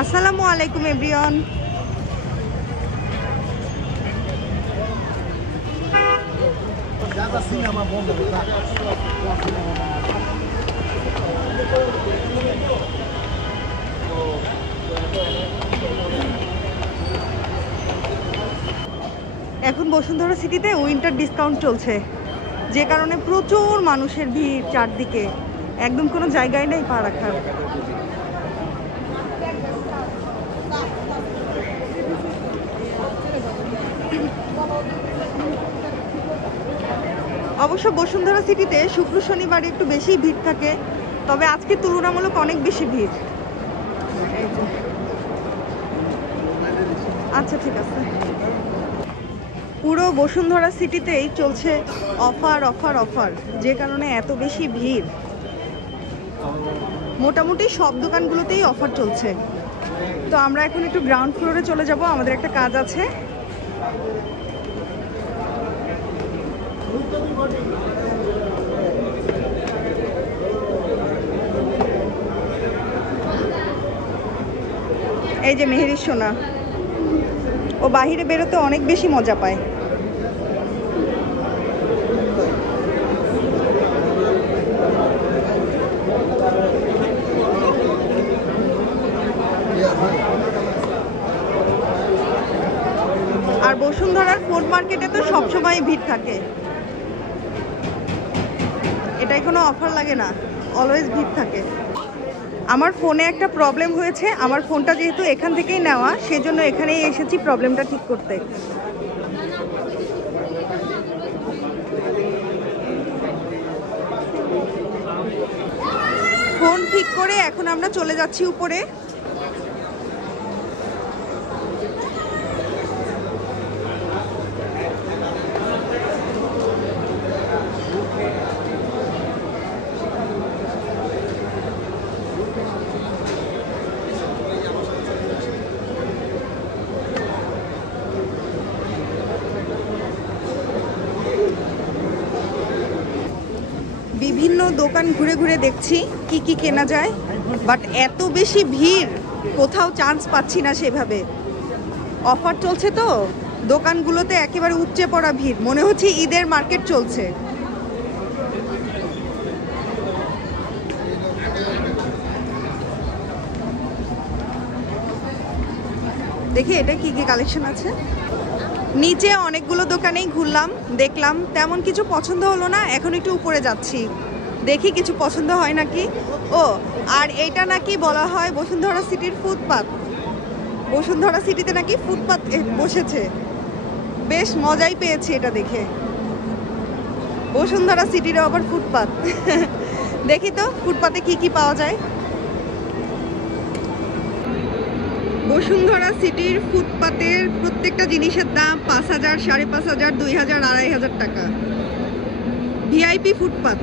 আসসালামু আলাইকুম এভরিওয়ান। এখন বসুন্ধরা সিটিতে উইন্টার ডিসকাউন্ট চলছে, যে কারণে প্রচুর মানুষের ভিড় চারদিকে, একদম কোনো জায়গায় নেই পা রাখার। অবশ্য বসুন্ধরা সিটিতে শুক্র শনিবার একটু বেশি ভিড় থাকে, তবে আজকে তুলনামূলক অনেক বেশি ভিড়। আচ্ছা ঠিক আছে। পুরো বসুন্ধরা সিটিতেই চলছে অফার অফার অফার, যে কারণে এত বেশি ভিড়। মোটামুটি সব দোকানগুলোতেই অফার চলছে। তো আমরা এখন একটু গ্রাউন্ড ফ্লোরে চলে যাব, আমাদের একটা কাজ আছে। এই যে মেহেরির সোনা, ও বাহিরে বেরোতে অনেক বেশি মজা পায়। আর বসুন্ধরার ফুড মার্কেটে তো সবসময় ভিড় থাকে, এটাই কোনো অফার লাগে না, অলওয়েজ ভিড় থাকে। আমার ফোনে একটা প্রবলেম হয়েছে, আমার ফোনটা যেহেতু এখান থেকেই নেওয়া, সেজন্য এখানেই এসেছি প্রবলেমটা ঠিক করতে। ফোন ঠিক করে এখন আমরা চলে যাচ্ছি উপরে। বিভিন্ন দোকান ঘুরে ঘুরে দেখছি কি কি কেনা যায়, বাট এত বেশি ভিড়, কোথাও চান্স পাচ্ছি না সেভাবে। অফার চলছে তো দোকানগুলোতে একেবারে উপচে পড়া ভিড়, মনে হচ্ছে ঈদের মার্কেট চলছে। দেখি এটা কি কি কালেকশন আছে। নিচে অনেকগুলো দোকানেই ঘুরলাম, দেখলাম, তেমন কিছু পছন্দ হলো না। এখন একটু উপরে যাচ্ছি, দেখি কিছু পছন্দ হয় নাকি। ও আর এইটা নাকি বলা হয় বসুন্ধরা সিটির ফুটপাত। বসুন্ধরা সিটিতে নাকি ফুটপাত বসেছে, বেশ মজাই পেয়েছি এটা দেখে। বসুন্ধরা সিটিরও আবার ফুটপাত। দেখি তো ফুটপাতে কি কি পাওয়া যায়। বসুন্ধরা সিটির ফুটপাতের প্রত্যেকটা জিনিসের দাম 5,000, 5,500, 2,000, 2,500 টাকা। ভিআইপি ফুটপাত।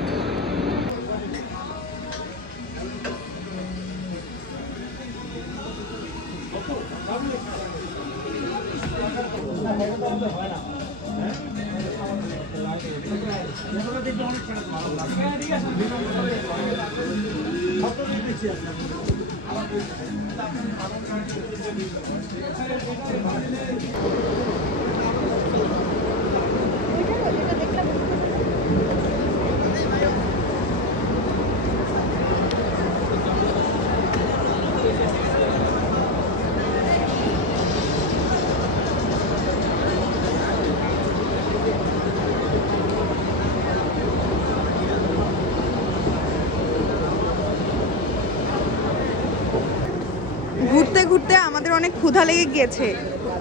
ঘুরতে ঘুরতে আমাদের অনেক ক্ষুধা লেগে গিয়েছে,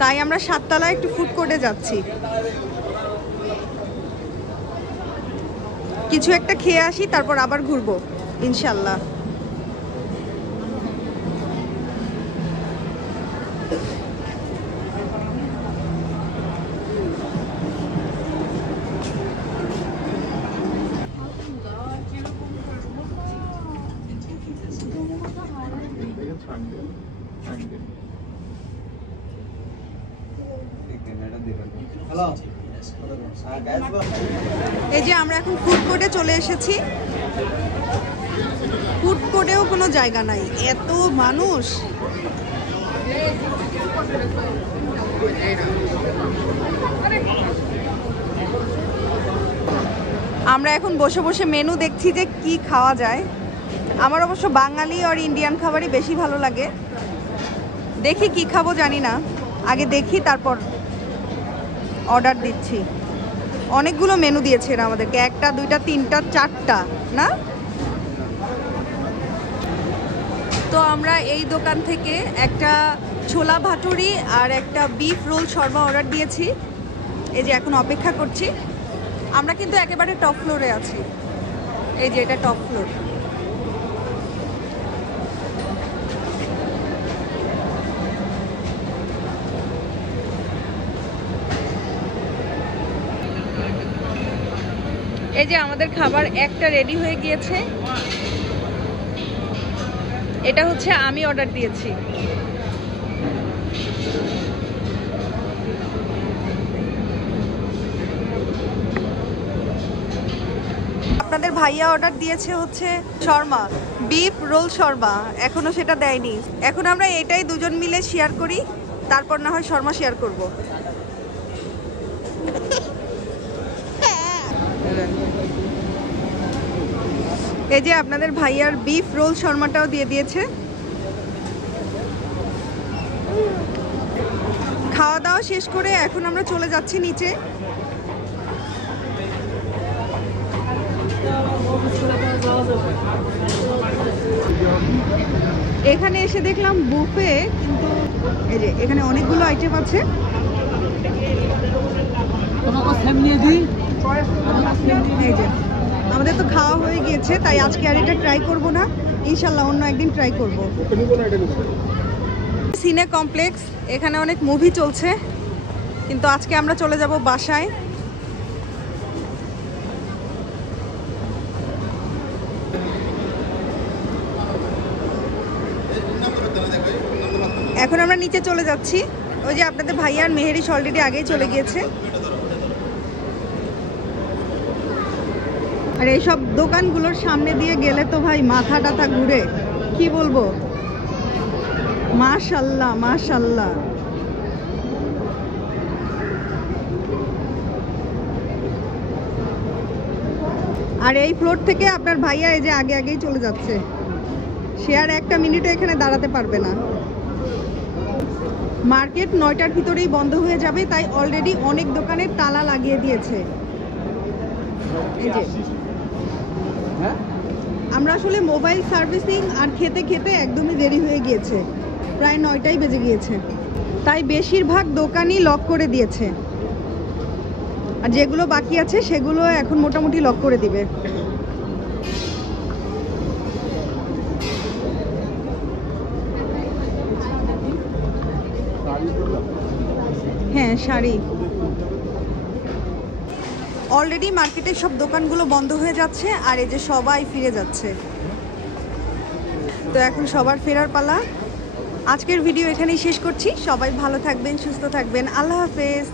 তাই আমরা 7 তলায় একটু ফুড কোর্টে যাচ্ছি। কিছু একটা খেয়ে আসি, তারপর আবার ঘুরবো ইনশাল্লাহ। এই যে আমরা এখন ফুড কোর্টে চলে এসেছি। ফুড কোর্টেও কোনো জায়গা নাই, এত মানুষ। আমরা এখন বসে বসে মেনু দেখছি যে কি খাওয়া যায়। আমার অবশ্য বাঙালি আর ইন্ডিয়ান খাবারই বেশি ভালো লাগে। দেখি কি খাবো জানি না, আগে দেখি তারপর অর্ডার দিচ্ছি। অনেকগুলো মেনু দিয়েছে এরা আমাদেরকে, 1টা 2টা 3টা 4টা না। তো আমরা এই দোকান থেকে একটা ছোলা ভাটুরি আর একটা বিফ রোল শর্মা অর্ডার দিয়েছি। এই যে এখন অপেক্ষা করছি। আমরা কিন্তু একেবারে টপ ফ্লোরে আছি, এই যে এটা টপ ফ্লোর। এই যে আমাদের খাবার একটা রেডি হয়ে গিয়েছে, এটা হচ্ছে আমি অর্ডার দিয়েছি। আপনাদের ভাইয়া অর্ডার দিয়েছে হচ্ছে শর্মা, বিফ রোল শর্মা, এখনো সেটা দেয়নি। এখন আমরা এটাই দুজন মিলে শেয়ার করি, তারপর না হয় শর্মা শেয়ার করব। এই যে আপনাদের ভাইয়ার বিফ রোল শর্মাটাও দিয়ে দিয়েছে। খাওয়া দাওয়া শেষ করে এখন আমরা চলে যাচ্ছি নিচে। এখানে এসে দেখলাম বুফে, কিন্তু এই যে এখানে অনেকগুলো আইটেম আছে। এই যে আমাদের তো খাওয়া হয়ে গিয়েছে, তাই আজকে আর এটা ট্রাই করব না, ইনশাল্লাহ অন্য একদিন ট্রাই করব। সিনে কমপ্লেক্স, এখানে অনেক মুভি চলছে, কিন্তু আজকে আমরা চলে যাব বাসায়। এখন আমরা নিচে চলে যাচ্ছি। ওই যে আপনাদের ভাইয়ার মেহেরিশ অলরেডি আগেই চলে গিয়েছে। আর এইসব দোকানগুলোর সামনে দিয়ে গেলে তো ভাই মাথা টাথা ঘুরে, কি বলবো। মাশাআল্লাহ মাশাআল্লাহ। আর এই ফ্লোর থেকে আপনার ভাইয়া এই যে আগে আগেই চলে যাচ্ছে, সে আর একটা মিনিটও এখানে দাঁড়াতে পারবে না। মার্কেট 9টার ভিতরেই বন্ধ হয়ে যাবে, তাই অলরেডি অনেক দোকানে তালা লাগিয়ে দিয়েছে। এই যে আমরা আসলে মোবাইল সার্ভিসিং আর খেতে খেতে একদমই দেরি হয়ে গিয়েছে, প্রায় 9টাই বেজে গিয়েছে, তাই বেশিরভাগ দোকানই লক করে দিয়েছে। আর যেগুলো বাকি আছে সেগুলো এখন মোটামুটি লক করে দিবে। হ্যাঁ শাড়ি। অলরেডি মার্কেটের সব দোকানগুলো বন্ধ হয়ে যাচ্ছে, আর এই যে সবাই ফিরে যাচ্ছে। তো এখন সবার ফেরার পালা। আজকের ভিডিও এখানেই শেষ করছি। সবাই ভালো থাকবেন, সুস্থ থাকবেন। আল্লাহ হাফেজ।